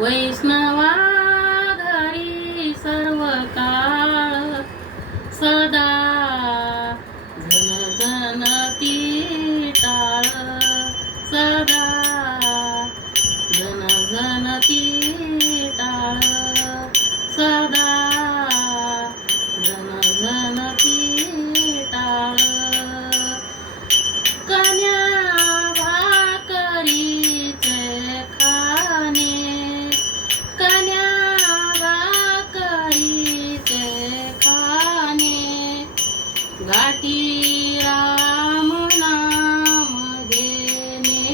वैष्णवा घरी सर्व काळ सदा झन झन ती टाळ सदा झन झन ती टाळ सदा झन झन ती टाळ कन्या भाकरीचे खाणे कन्या भाकरीचे खाणे गाठी राम नाम घेणे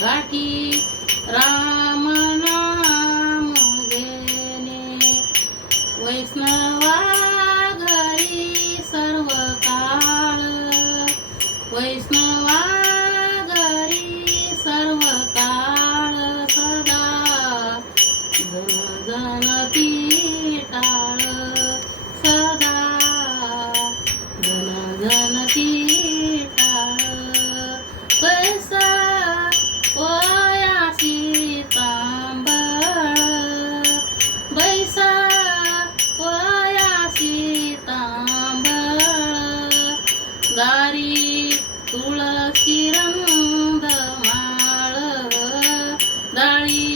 गाठी राम नाम घेणे वैष्णवा घरी सर्व काळ वैष्णवा घरी सर्व काळ सदा झन झन ती टाळ सदा झन झन ती टाळ पैसा वयासी तांबळ बैसा वयासी तांबळ दारी तुळशी रंग माळ दाळी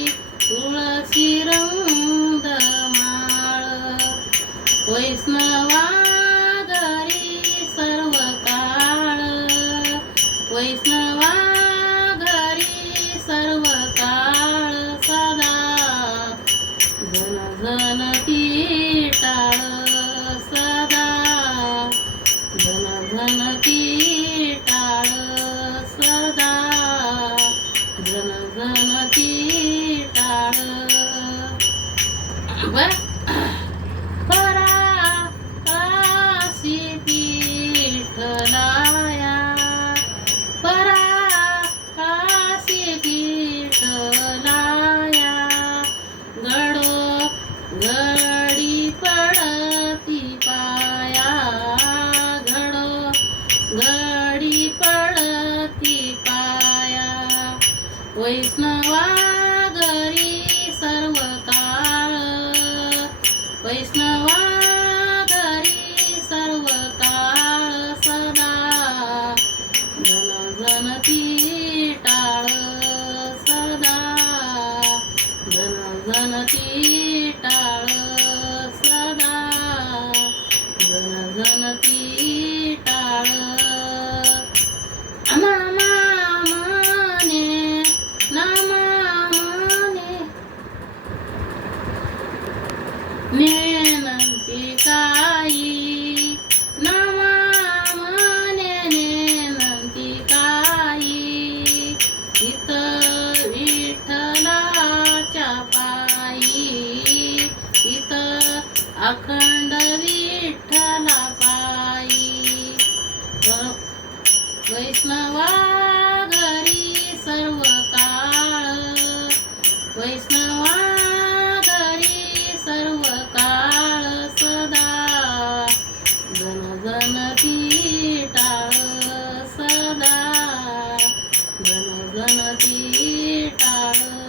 तुळशी रंग माळ वैष्णवा घरी सर्व काळ वैष्णवा घरी सर्व काळ सदा झन झन ती टाळ सदा झन झन ती टाळ सदा झन झन ती टाळ पराशी विठ्ठलाया पराशी विठ्ठलाया गडो घडी पडती पाया घडो घडी पडती पाया वैष्णवा घरी सर्व काळ वैष्णवा घरी सर्व काळ सदा झन झन ती टाळ सदा झन झन ती टाळ सदा झन झन ती टाळ नामा म्हणे नामा म्हणे नेनंती काही नामा म्हणे नेनंती काही इत विठ्ठलाच्या पायी इत अखंड विठ्ठला पायी वैष्णवा घरी सर्व काळ वैष्णवा घरी सर्व काळ सदा झन झन ती टाळ सदा झन झन ती टाळ